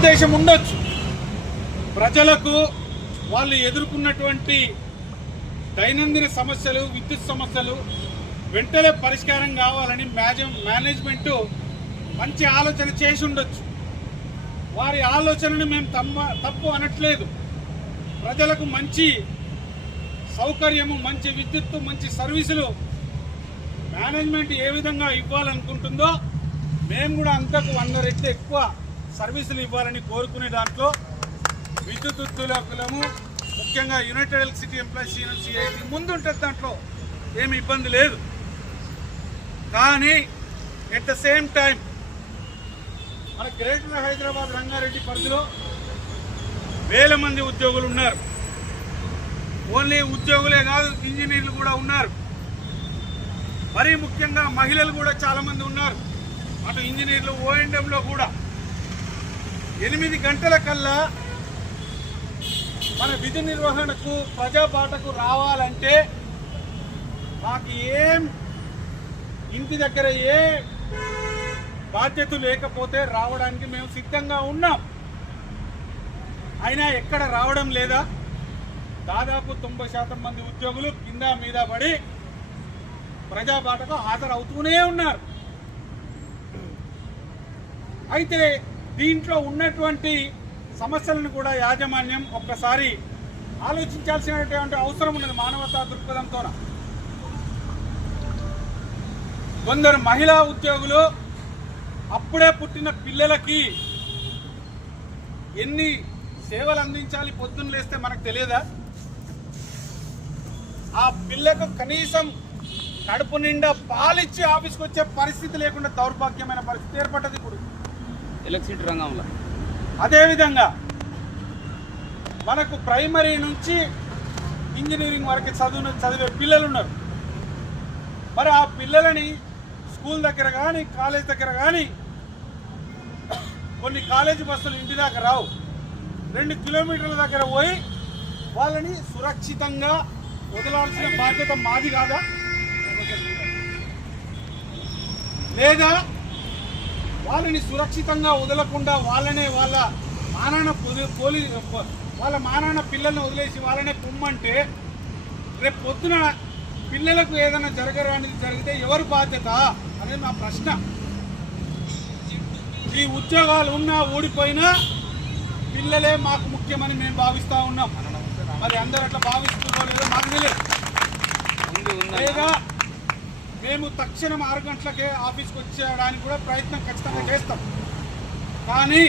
ఉద్దేశం ఉండొచ్చు. ప్రజలకు వాళ్ళు ఎదుర్కొన్నటువంటి దైనందిన సమస్యలు విద్యుత్ సమస్యలు వెంటనే పరిష్కారం కావాలని మేజ మేనేజ్మెంట్ మంచి ఆలోచన చేసి ఉండొచ్చు. వారి ఆలోచనను మేము తమ్మ తప్పు అనట్లేదు. ప్రజలకు మంచి సౌకర్యము మంచి విద్యుత్తు మంచి సర్వీసులు మేనేజ్మెంట్ ఏ విధంగా ఇవ్వాలనుకుంటుందో మేము కూడా అంతకు వంద రెట్లు ఎక్కువ సర్వీసులు ఇవ్వాలని కోరుకునే దాంట్లో విద్యుత్ ఉద్యోగులము ముఖ్యంగా United Electricity Employees Union CIT ముందు ఉంటుంది దాంట్లో ఏమి ఇబ్బంది లేదు. కానీ ఎట్ ద సేమ్ టైం మన గ్రేటర్ హైదరాబాద్ రంగారెడ్డి పరిధిలో వేల మంది ఉద్యోగులు ఉన్నారు. ఓన్లీ ఉద్యోగులే కాదు ఇంజనీర్లు కూడా ఉన్నారు. మరీ ముఖ్యంగా మహిళలు కూడా చాలామంది ఉన్నారు. అటు ఇంజనీర్లు ఓఎండంలో కూడా. ఎనిమిది గంటల కల్లా మన విధి నిర్వహణకు ప్రజాబాటకు రావాలంటే మాకు ఏం ఇంటి దగ్గర ఏ బాధ్యత లేకపోతే రావడానికి మేము సిద్ధంగా ఉన్నాం. అయినా ఎక్కడ రావడం లేదా? దాదాపు తొంభై శాతం మంది ఉద్యోగులు కింద మీద పడి ప్రజాబాటకు హాజరవుతూనే ఉన్నారు. అయితే దీంట్లో ఉన్నటువంటి సమస్యలను కూడా యాజమాన్యం ఒక్కసారి ఆలోచించాల్సినటువంటి అవసరం ఉన్నది మానవతా దృక్పథంతో కొందరు మహిళా ఉద్యోగులు అప్పుడే పుట్టిన పిల్లలకి ఎన్ని సేవలు అందించాలి పొద్దున్న లేస్తే మనకు తెలియదా? ఆ పిల్లకు కనీసం కడుపు నిండా పాలిచ్చి ఆఫీస్కి వచ్చే పరిస్థితి లేకుండా దౌర్భాగ్యమైన పరిస్థితి ఏర్పడ్డది ఇప్పుడు. ఎలక్ట్రిసిటీ రంగంలో. అదేవిధంగా మనకు ప్రైమరీ నుంచి ఇంజనీరింగ్ వరకు చదువు చదివే పిల్లలు ఉన్నారు మరి ఆ పిల్లలని స్కూల్ దగ్గర కానీ కాలేజ్ దగ్గర కానీ కొన్ని కాలేజీ బస్సులు ఇంటి దాకా రావు. రెండు కిలోమీటర్ల దగ్గర పోయి వాళ్ళని సురక్షితంగా వదలాల్సిన బాధ్యత మాది కాదా? లేదా వాళ్ళని సురక్షితంగా వదలకుండా వాళ్ళనే వాళ్ళ మానాన్న పొలి- వాళ్ళ మానాన్న పిల్లల్ని వదిలేసి వాళ్ళనే పొమ్మంటే రేపు పొద్దున పిల్లలకు ఏదైనా జరగరానికి జరిగితే ఎవరు బాధ్యత అనేది నా ప్రశ్న. ఈ ఉద్యోగాలు ఉన్నా ఊడిపోయినా పిల్లలే మాకు ముఖ్యమని మేము భావిస్తా ఉన్నాం. మరి అందరు అట్లా భావిస్తుందో లేదో మాకు తెలియదు లేదా మేము తక్షణం ఆరు గంటలకే ఆఫీస్కి వచ్చేయడానికి కూడా ప్రయత్నం ఖచ్చితంగా చేస్తాం. కానీ